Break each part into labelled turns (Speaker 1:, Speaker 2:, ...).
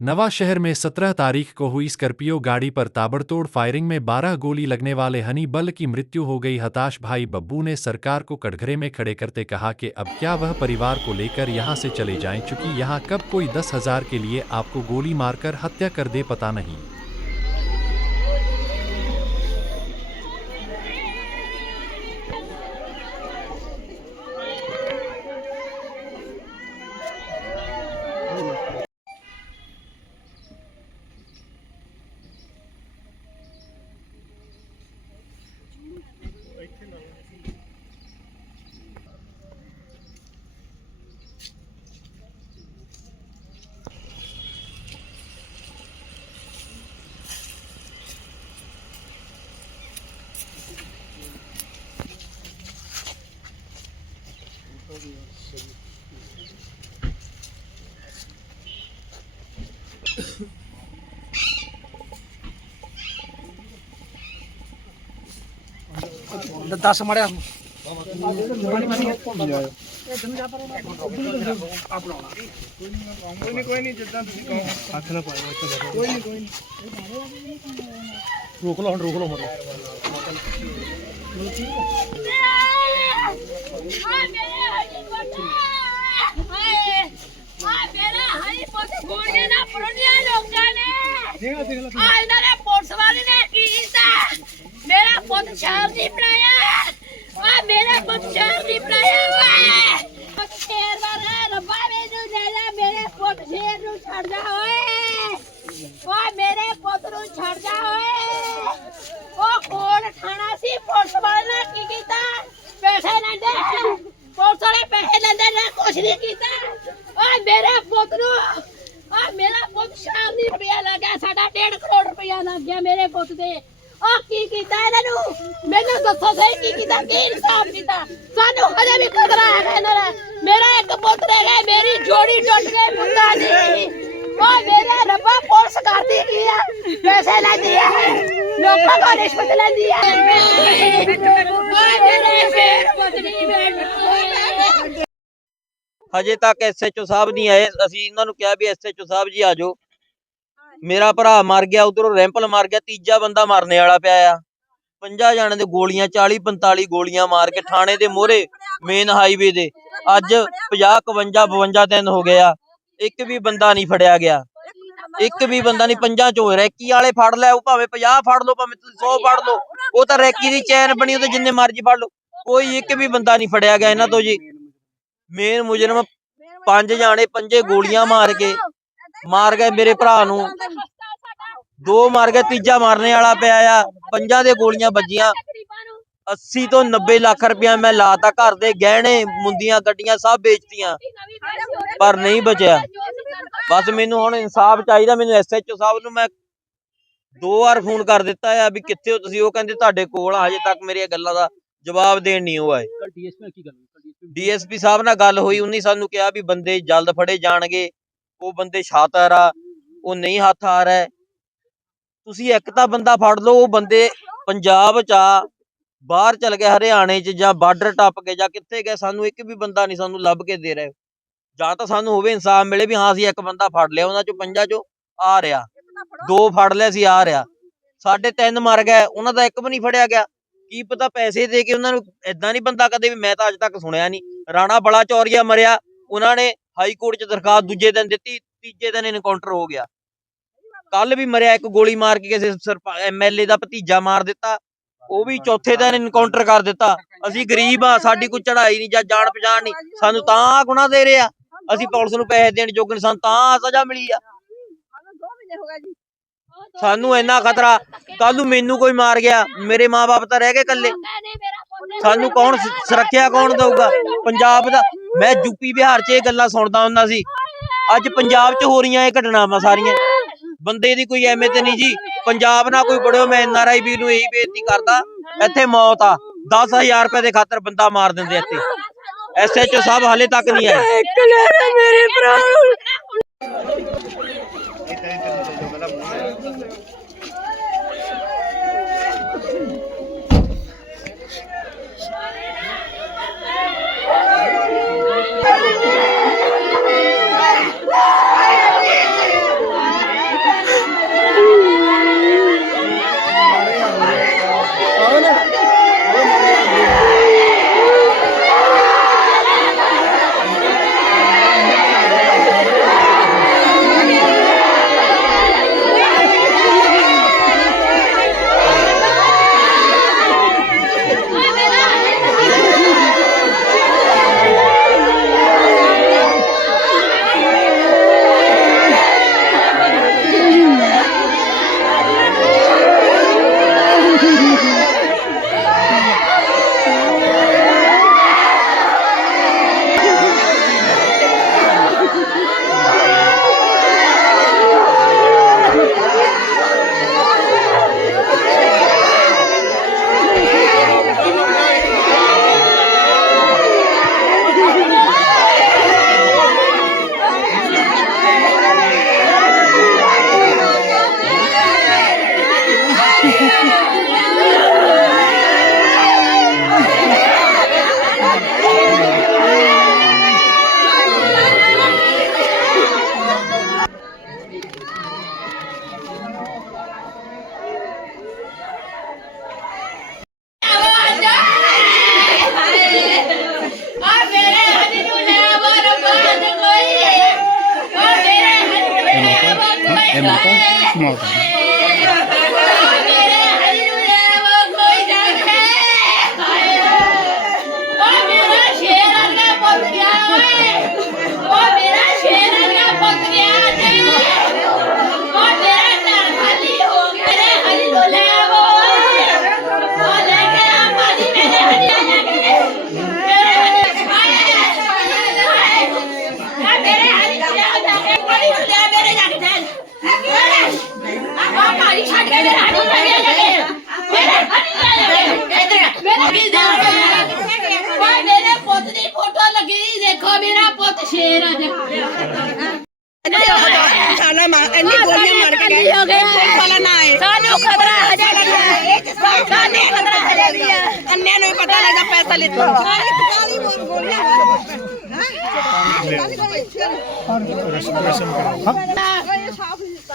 Speaker 1: नवा शहर में 17 तारीख को हुई स्कॉर्पियो गाड़ी पर ताबड़तोड़ फायरिंग में 12 गोली लगने वाले हनी बल की मृत्यु हो गई हताश भाई बब्बू ने सरकार को कटघरे में खड़े करते कहा कि अब क्या वह परिवार को लेकर यहाँ से चले जाएँ, चूँकि यहाँ कब कोई दस हज़ार के लिए आपको गोली मारकर हत्या कर दे पता नहीं।
Speaker 2: ਦੱਸ ਮੜਿਆ। ਰੋਕ ਲਓ ਹੁਣ ਰੋਕ ਲਓ ਮੜਿਆ
Speaker 3: ਹਾਏ ਮੇਰੇ ਹਰੀ ਪੁੱਤ ਹਾਏ ਹਾਏ ਮੇਰਾ ਹਰੀ ਪੁੱਤ ਗੋਲੀਆਂ ਨਾਲ ਪਰੋੜਿਆ ਲੋਕਾਂ ਨੇ। ਆ ਇਹਨਾਂ ਨੇ ਪੁਲਿਸ ਵਾਲੇ ਨੇ ਕੀ ਕੀਤਾ? ਮੇਰਾ ਪੁੱਤ ਸ਼ਾਮ ਦੀ ਬਣਾਇਆ ਆ ਮੇਰਾ ਪੁੱਤ ਸ਼ਾਮ ਦੀ ਬਣਾਇਆ ਓਏ ਪੁੱਤ ਸ਼ੇਰ ਵਾਲਾ ਰੱਬਾ ਮੈਨੂੰ ਲੈ ਲੈ, ਮੇਰੇ ਪੁੱਤ ਸ਼ੇਰ ਨੂੰ ਛੱਡ ਜਾ ਓਏ ਓਏ ਮੇਰੇ ਪੁੱਤ ਨੂੰ ਛੱਡ ਜਾ ਓਏ ਉਹ ਕੋਲ ਠਾਣਾ ਸੀ, ਪੁਲਿਸ ਵਾਲੇ ਨੇ ਕੀ ਕੀਤਾ? ਪੈਸੇ ਲੈਂਦੇ ਪੁਲਿਸ ਵਾਲੇ ਪੈਸੇ ਲੈਂਦੇ ਨੇ, ਕੁਛ ਨਹੀਂ ਕੀਤਾ। ਓਏ ਮੇਰੇ ਪੁੱਤ ਨੂੰ ਆ ਮੇਰਾ ਪੁੱਤ ਸ਼ਾਮ ਦੀ ਰੁਪਇਆ ਲੱਗਾ ਸਾਡਾ 1.5 ਕਰੋੜ ਰੁਪਇਆ ਲੱਗ ਗਿਆ ਮੇਰੇ ਪੁੱਤ ਦੇ। ਆ ਕੀ ਕੀਤਾ ਇਹਨਾਂ ਨੂੰ? ਮੈਨੂੰ ਦੱਸੋ ਸਹੀ ਕੀ ਕੀਤਾ, ਕੀ ਇਨਸਾਫ ਕੀਤਾ? ਸਾਨੂੰ ਹਜੇ ਵੀ ਖਤਰਾ ਹੈਗਾ ਇਹਨਾਂ ਦਾ। ਮੇਰਾ ਇੱਕ ਪੁੱਤ ਰਹਿ ਮੇਰੀ ਜੋੜੀ ਟੁੱਟ ਗਈ ਪੁੱਤਾਂ ਦੀ ਓ ਮੇਰੇ ਰੱਬਾ ਪੁਲਿਸ ਕਰਦੀ ਕੀ ਆ? ਪੈਸੇ ਲੈਂਦੀ ਆ। ਲੋਕਾਂ ਕੋਲ ਰਿਸ਼ਵਤ ਲੈਂਦੀ ਆ।
Speaker 4: ਹਜੇ ਤੱਕ ਐਸਐਚਓ ਸਾਹਿਬ ਨਹੀਂ ਆਏ। ਅਸੀਂ ਇਹਨਾਂ ਨੂੰ ਕਿਹਾ ਵੀ ਐਸਐਚਓ ਸਾਹਿਬ ਜੀ ਆ ਜਾਓ। ਮੇਰਾ ਭਰਾ ਮਰ ਗਿਆ, ਉਧਰੋਂ ਰੈਂਪਲ ਮਰ ਗਿਆ, ਤੀਜਾ ਬੰਦਾ ਮਰਨੇ ਵਾਲਾ ਪਿਆ ਆ। 50 ਜਾਣੇ ਦੇ ਗੋਲੀਆਂ 40 45 ਗੋਲੀਆਂ ਮਾਰ ਕੇ ਥਾਣੇ ਦੇ ਮੋਹਰੇ ਮੇਨ ਹਾਈਵੇ ਦੇ। ਅੱਜ 50 51 52 ਦਿਨ ਹੋ ਗਏ ਆ। ਇੱਕ ਵੀ ਬੰਦਾ ਨਹੀਂ ਫੜਿਆ ਗਿਆ। ਇੱਕ ਵੀ ਬੰਦਾ ਨਹੀਂ ਪੰਜਾਂ ਚੋਂ ਰੈਕੀ ਵਾਲੇ ਫੜ ਲੈ, ਉਹ ਭਾਵੇਂ 50 ਫੜ ਲਓ, ਭਾਵੇਂ ਤੁਸੀਂ 100 ਫੜ ਲਓ। ਉਹ ਤਾਂ ਰੈਕੀ ਦੀ ਚੈਨ ਬਣੀ, ਉਹ ਤੇ ਜਿੰਨੇ ਮਰਜ਼ੀ ਫੜ ਲਓ। ਕੋਈ ਇੱਕ ਵੀ ਬੰਦਾ ਨਹੀਂ ਫੜਿਆ ਗਿਆ ਇਹਨਾਂ ਤੋਂ ਜੀ। ਮੇਨ ਮੁਜਰਮ ਪੰਜ ਜਾਣੇ, ਪੰਜੇ ਗੋਲੀਆਂ ਮਾਰ ਕੇ ਮਾਰ ਗਏ ਮੇਰੇ ਭਰਾ ਨੂੰ। ਦੋ ਮਾਰ ਗਏ ਤੀਜਾ ਮਾਰਨੇ ਵਾਲਾ ਪਿਆ ਆ। ਪੰਜਾਂ ਦੇ ਗੋਲੀਆਂ ਵੱਜੀਆਂ। 80 ਤੋਂ 90 ਲੱਖ ਰੁਪਇਆ ਮੈਂ ਲਾਤਾ ਘਰ ਦੇ ਗਹਿਣੇ ਮੁੰਦੀਆਂ ਗੱਡੀਆਂ ਸਭ ਵੇਚਤੀਆਂ। ਪਰ ਨਹੀਂ ਬਚਿਆ। ਬਸ ਮੈਨੂੰ ਹੁਣ ਇਨਸਾਫ ਚਾਹੀਦਾ ਮੈਨੂੰ ਐਸਐਚਓ ਸਾਹਿਬ ਨੂੰ ਮੈਂ ਦੋ ਵਾਰ ਫੋਨ ਕਰ ਦਿੱਤਾ ਆ ਵੀ ਕਿੱਥੇ ਹੋ ਤੁਸੀਂ ਉਹ ਕਹਿੰਦੇ ਤੁਹਾਡੇ ਕੋਲ ਹਜੇ ਤੱਕ ਮੇਰੀਆਂ ਗੱਲਾਂ ਦਾ ਜਵਾਬ ਦੇਣ ਨਹੀਂ ਉਹ ਆਏ।
Speaker 2: ਡੀਐਸਪੀ ਨਾਲ ਕੀ ਗੱਲ
Speaker 4: ਡੀਐਸਪੀ ਸਾਹਿਬ ਨਾਲ ਗੱਲ ਹੋਈ ਉਹਨੇ ਸਾਨੂੰ ਕਿਹਾ ਵੀ ਬੰਦੇ ਜਲਦ ਫੜੇ ਜਾਣਗੇ। ਉਹ ਬੰਦੇ ਸ਼ਾਤਰ ਆ, ਉਹ ਨਹੀਂ ਹੱਥ ਆ ਰਿਹਾ। ਤੁਸੀਂ ਇੱਕ ਤਾਂ ਬੰਦਾ ਫੜ ਲਓ, ਉਹ ਬੰਦੇ ਪੰਜਾਬ ਚ ਆ, ਬਾਹਰ ਚਲ ਗਏ ਹਰਿਆਣੇ ਚ ਜਾਂ ਬਾਰਡਰ ਟੱਪ ਕੇ ਜਾਂ ਕਿੱਥੇ ਗਏ ਸਾਨੂੰ ਇੱਕ ਵੀ ਬੰਦਾ ਨਹੀਂ ਸਾਨੂੰ ਲੱਭ ਕੇ ਦੇ ਰਿਹਾ। ਜਾਂ ਤਾਂ ਸਾਨੂੰ ਹੋਵੇ ਇਨਸਾਫ ਮਿਲੇ ਵੀ ਹਾਂ, ਅਸੀਂ ਇੱਕ ਬੰਦਾ ਫੜ ਲਿਆ, ਉਹਨਾਂ ਚੋਂ ਪੰਜਾਂ ਚੋਂ ਆ ਰਿਹਾ। ਦੋ ਫੜ ਲਿਆ ਸੀ ਆ ਰਿਹਾ। ਸਾਡੇ ਤਿੰਨ ਮਰ ਗਏ ਉਹਨਾਂ ਦਾ ਇੱਕ ਵੀ ਨਹੀਂ ਫੜਿਆ ਗਿਆ। ਕੀ ਪਤਾ ਪੈਸੇ ਦੇ ਕੇ ਉਹਨਾਂ ਨੂੰ ਐਦਾਂ ਨਹੀਂ ਬੰਦਾ ਕਦੇ ਵੀ, ਮੈਂ ਤਾਂ ਅੱਜ ਤੱਕ ਸੁਣਿਆ ਨਹੀਂ। ਰਾਣਾ ਬੜਾ ਚੌਰੀਆ ਮਰਿਆ, ਉਹਨਾਂ ਨੇ ਹਾਈ ਕੋਰਟ 'ਚ ਦਰਖਾਸਤ ਦੂਜੇ ਦਿਨ ਦਿੱਤੀ ਤੀਜੇ ਦਿਨ ਇਨਕਾਊਂਟਰ ਹੋ ਗਿਆ। ਕੱਲ ਵੀ ਮਰਿਆ ਇੱਕ ਗੋਲੀ ਮਾਰ ਕੇ ਕਿਸੇ ਐਮਐਲਏ ਦਾ ਭਤੀਜਾ ਮਾਰ ਦਿੱਤਾ। ਉਹ ਵੀ ਚੌਥੇ ਦਿਨ ਇਨਕਾਊਂਟਰ ਕਰ ਦਿੱਤਾ। ਅਸੀਂ ਗਰੀਬ ਆ ਸਾਡੀ ਕੋਈ ਚੜਾਈ ਨਹੀਂ ਜਾਂ ਜਾਣ ਪਛਾਣ ਨਹੀਂ। ਸਾਨੂੰ ਤਾਂ ਗੁਨਾਹ ਦੇ ਰਿਹਾ। ਅਸੀਂ ਪੁਲਿਸ ਨੂੰ ਪੈਸੇ ਦੇਣ ਯੋਗ ਨਹੀਂ, ਸਾਨੂੰ ਤਾਂ ਸਜ਼ਾ ਮਿਲੀ ਆ। ਸਾਨੂੰ ਇੰਨਾ ਖਤਰਾ। ਕੱਲ ਨੂੰ ਮੈਨੂੰ ਕੋਈ ਮਾਰ ਗਿਆ। ਮੇਰੇ ਮਾਪੇ ਤਾਂ ਰਹਿ ਗਏ ਇਕੱਲੇ। ਸਾਨੂੰ ਕੌਣ ਸੁਰੱਖਿਆ ਕੌਣ ਦਊਗਾ? ਪੰਜਾਬ ਦਾ ਮੈਂ ਯੂਪੀ ਬਿਹਾਰ 'ਚ ਇਹ ਗੱਲਾਂ ਸੁਣਦਾ ਹੁੰਦਾ ਸੀ। ਅੱਜ ਪੰਜਾਬ 'ਚ ਹੋ ਰਹੀਆਂ ਇਹ ਘਟਨਾਵਾਂ ਸਾਰੀਆਂ। ਬੰਦੇ ਦੀ ਕੋਈ ਐਵੇਂ ਤੇ ਨਹੀਂ ਜੀ। ਪੰਜਾਬ ਨਾਲ ਕੋਈ ਬੜਿਓ ਮੈਂ ਐਨਆਰਆਈ ਵੀਰ ਨੂੰ ਇਹੀ ਬੇਨਤੀ ਕਰਦਾ ਇੱਥੇ ਮੌਤ ਆ। 10000 ਰੁਪਏ ਦੇ ਖਾਤਰ ਬੰਦਾ ਮਾਰ ਦਿੰਦੇ ਇੱਥੇ। ਐਸਐਚਓ ਸਾਹਿਬ ਹਾਲੇ ਤੱਕ ਨਹੀਂ ਆਏ।
Speaker 3: ਮੇਰੇ ਭਰਾ। ਇਹ ਮਾਤਾ ਮਾਤਾ ਪੁੱਤ ਦੀ ਫੋਟੋ ਲੱਗੀ ਦੇਖੋ ਮੇਰਾ ਪੁੱਤ ਸ਼ੇਰ ਆ ਜਾ
Speaker 5: ਸਾਲਾ ਮਾਰ ਇੰਨੀ ਗੋਲੀਆਂ ਮਾਰ ਕੇ ਗਏ
Speaker 3: ਹੋ ਗਿਆ
Speaker 5: ਸਾਲਾ ਨਾ ਆਏ
Speaker 3: ਸਾਨੂੰ ਖਤਰਾ ਹਜੇ ਵੀ ਹੈ ਸਾਨੂੰ ਖਤਰਾ ਹਜੇ ਵੀ ਹੈ
Speaker 5: ਅੰਨਿਆਂ ਨੂੰ ਵੀ ਪਤਾ ਲੱਗਾ ਪੈਸਾ ਲਿੱਤਾ ਵਾ ਕਾਲੀ ਗੋਲੀਆਂ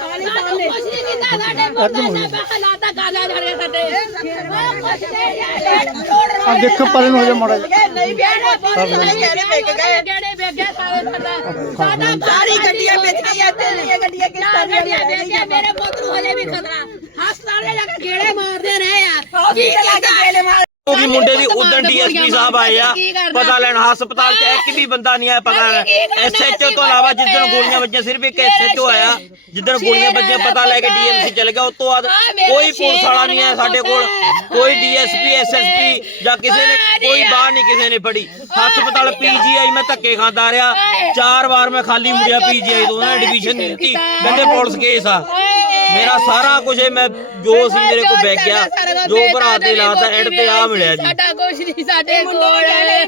Speaker 3: ਸਾਨੂੰ ਕੁਛ ਨਹੀਂ ਕੀਤਾ ਸਾਡੇ ਪੁੱਤਾਂ ਨੇ ਬਖਲਾਤਾ ਗਾਲਾਂ ਧਰੇ ਸਾਡੇ ਉਹ ਕੁਛ ਨਹੀਂ ਯਾਰ
Speaker 2: ਆ ਦੇਖੋ ਪਰੇ ਨੂੰ ਹੋ ਜਾ ਮਾੜਾ ਜਿਹਾ।
Speaker 3: ਨਹੀਂ ਬੇੜੇ ਪੁੱਤ ਸਾਰੇ
Speaker 5: ਗਹਿਣੇ ਵਿਕ ਗਏ।
Speaker 3: ਗੇੜੇ ਵੇਚ ਗਏ ਸਾਰੇ ਸਾਡਾ ਸਾਡਾ
Speaker 5: ਸਾਰੀ ਗੱਡੀਆਂ ਵੇਚ ਗਈਆਂ ਤੇ ਇਹ ਗੱਡੀਆਂ ਕਿਸ
Speaker 3: ਚਾਰ
Speaker 5: ਤਰ੍ਹਾਂ
Speaker 3: ਗੱਡੀਆਂ
Speaker 5: ਦੀਆਂ
Speaker 3: ਵੇਚ ਗਏ ਮੇਰੇ ਪੁੱਤ ਨੂੰ ਹਜੇ ਵੀ ਖਤਰਾ। ਹਸਪਤਾਲੇ ਜਾ ਕੇ ਗੇੜੇ ਮਾਰਦੇ ਰਹੇ ਆ।
Speaker 5: ਕੀ ਲੱਗਾ ਗੇਲੇ ਮਾਰ
Speaker 4: ਉਹ ਵੀ ਮੁੰਡੇ ਦੀ ਉਦੋਂ ਡੀਐਸਪੀ ਸਾਹਿਬ ਆਏ ਆ। ਪਤਾ ਲੈਣ ਹਸਪਤਾਲ 'ਚ ਇੱਕ ਵੀ ਬੰਦਾ ਨਹੀਂ ਆਇਆ ਪਤਾ ਲੈਣ। ਐਸਐਚਓ ਤੋਂ ਇਲਾਵਾ ਜਿੱਦਣ ਗੋਲੀਆਂ ਵੱਜੀਆਂ ਸਿਰਫ ਇੱਕ ਐਸਐਚਓ ਆਇਆ। ਜਿੱਦਣ ਗੋਲੀਆਂ ਵੱਜੀਆਂ ਪਤਾ ਲੈ ਕੇ ਡੀਐਮਸੀ ਚਲ ਗਿਆ ਉਸ ਤੋਂ ਬਾਅਦ ਕੋਈ ਪੁਲਿਸ ਵਾਲਾ ਨਹੀਂ ਆਇਆ ਸਾਡੇ ਕੋਲ। ਕੋਈ ਡੀਐਸਪੀ ਐਸਐਸਪੀ ਜਾਂ ਕਿਸੇ ਨੇ ਕੋਈ ਬਾਹਰ ਨਹੀਂ ਕਿਸੇ ਨੇ ਫੜੀ। ਹਸਪਤਾਲ ਪੀਜੀਆਈ ਮੈਂ ਧੱਕੇ ਖਾਂਦਾ ਰਿਹਾ। ਚਾਰ ਵਾਰ ਮੈਂ ਖਾਲੀ ਮੁੜਿਆ ਪੀਜੀਆਈ ਤੋਂ ਉਹਨਾਂ ਨੇ ਡਿਵੀਜ਼ਨ ਨਹੀਂ ਦਿੱਤੀ। ਕਹਿੰਦੇ ਪੁਲਿਸ ਕੇਸ ਆ। ਮੇਰਾ ਸਾਰਾ ਕੁਝ ਮੈਂ ਜੋ ਸੀ ਮੇਰੇ ਕੋਲ ਬੈਗ ਗਿਆ। ਜੋ ਭਰਾ ਤੇ ਲਾਤਾ ਐਂਡ ਤੇ ਆ ਮਿਲਿਆ ਜੀ।
Speaker 3: ਸਾਡਾ ਕੁਛ ਨਹੀਂ ਸਾਡੇ ਕੋਲ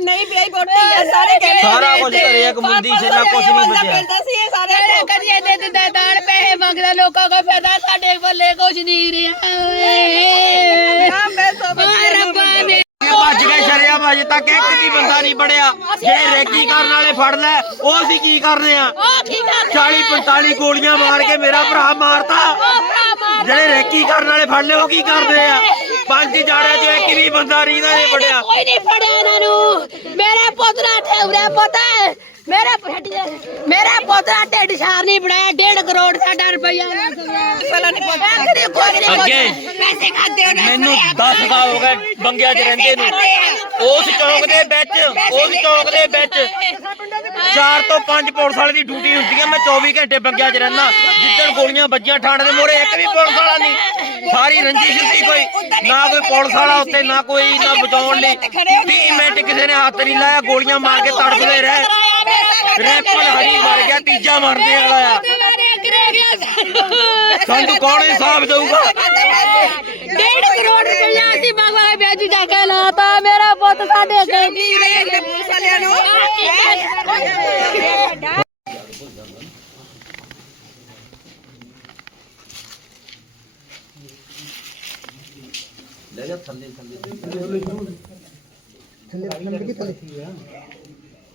Speaker 5: ਨਹੀਂ ਵਿਆਹੀ ਬੋਟੀ ਆ ਸਾਰੇ ਗਹਿਣੇ
Speaker 4: ਸਾਰਾ ਕੁਝ ਘਰੇ ਇੱਕ ਮੁੰਦੀ ਸੀ ਨਾ ਕੁਝ ਨਹੀਂ ਬਚਿਆ।
Speaker 5: ਮਿਲਦਾ ਸੀ ਇਹ ਸਾਰੇ
Speaker 3: ਕਦੀ ਦੇ ਦਿੰਦਾ ਦਾਲ ਪੈਸੇ ਮੰਗਦਾ ਲੋਕਾਂ ਕੋਲ ਫਿਰਦਾ ਸਾਡੇ ਬੱਲੇ ਕੁਛ ਨਹੀਂ ਰਿਹਾ। ਰੱਬਾ ਨੇ
Speaker 4: ਭੱਜ ਤੱਕ ਇੱਕ ਵੀ ਬੰਦਾ ਨਹੀਂ ਬੜਿਆ ਜਿਹੜੇ ਰੈਕੀ ਕਰਨ ਵਾਲੇ ਫੜ ਲੈ ਉਹ ਅਸੀਂ ਕੀ ਕਰਨੇ ਆ?
Speaker 3: ਉਹ ਕੀ ਕਰਦੇ
Speaker 4: 40 45 ਗੋਲੀਆਂ ਮਾਰ ਕੇ ਮੇਰਾ ਭਰਾ ਮਾਰਤਾ। ਜਿਹੜੇ ਰੈਕੀ ਕਰਨ ਵਾਲੇ ਫੜ ਲਏ ਉਹ ਕੀ ਕਰਦੇ ਆ? ਪੰਜ ਜਾੜਿਆਂ 'ਚ ਇੱਕ ਵੀ ਬੰਦਾ ਨਹੀਂ ਨਾ ਇਹ ਫੜਿਆ
Speaker 3: ਕੋਈ ਨਹੀਂ ਫੜਿਆ ਇਹਨਾਂ ਨੂੰ। ਮੇਰੇ ਪੁੱਤ ਦਾ ਠੇਵਰਾ ਪੁੱਤ। ਮੇਰੇ ਦੇ- ਮੇਰੇ ਪੁੱਤ ਦਾ ਢਿੱਡ ਸ਼ਾਰ ਨਹੀਂ ਬਣਾਇਆ 1.5 ਕਰੋੜ ਸਾਡਾ ਰੁਪਈਆ
Speaker 5: ਸਾਲਾ ਨਹੀਂ
Speaker 3: ਨਹੀਂ
Speaker 4: ਅੱਗੇ।
Speaker 3: ਪੈਸੇ ਖਾਦੇ ਉਹਨਾਂ
Speaker 4: ਮੈਨੂੰ 10 ਸਾਲ ਹੋ ਗਏ ਬੰਗਿਆਂ 'ਚ ਰਹਿੰਦੇ ਨੂੰ। ਉਸ ਚੌਕ ਦੇ ਵਿੱਚ ਉਸ ਚੌਕ ਦੇ ਵਿੱਚ ਚਾਰ ਤੋਂ ਪੰਜ ਪੁਲਿਸ ਵਾਲੇ ਦੀ ਡਿਊਟੀ ਹੁੰਦੀ ਹੈ ਮੈਂ 24 ਘੰਟੇ ਬੰਗਿਆਂ 'ਚ ਰਹਿਣਾ ਜਿੱਦਣ ਗੋਲੀਆਂ ਵੱਜੀਆਂ ਠਾਣੇ ਦੇ ਮੋਰੇ ਇੱਕ ਵੀ ਪੁਲਿਸ ਵਾਲਾ ਨਹੀਂ। ਸਾਰੀ ਰੰਜਿਸ਼ ਸੀ ਕੋਈ। ਨਾ ਕੋਈ ਪੁਲਿਸ ਵਾਲਾ ਉੱਤੇ ਨਾ ਕੋਈ ਨਾ ਬਚਾਉਣ ਲਈ। 30 ਮਿੰਟ ਕਿਸੇ ਨੇ ਹੱਥ ਨਹੀਂ ਲਾਇਆ। ਗੋਲੀਆਂ ਮਾਰ ਕੇ ਤੜਫਦੇ ਰਹੇ। ਰੈਪਲ ਹਰੀ ਮਰ ਗਿਆ ਤੀਜਾ ਮਰਨੇ ਵਾਲਾ ਆ। ਸਾਨੂੰ ਕੌਣ ਹਿਸਾਬ ਦੇਊਗਾ?
Speaker 3: ਡੇਢ ਕਰੋੜ ਰੁਪਇਆ ਅਸੀਂ ਮੰਗਵਾਏ ਵਿਆਜ ਜਾ ਕੇ ਲਾਤਾ। ਮੇਰਾ ਪੁੱਤ ਸਾਡੇ ਅੱਗੇ ਕੀ ਰਹੇ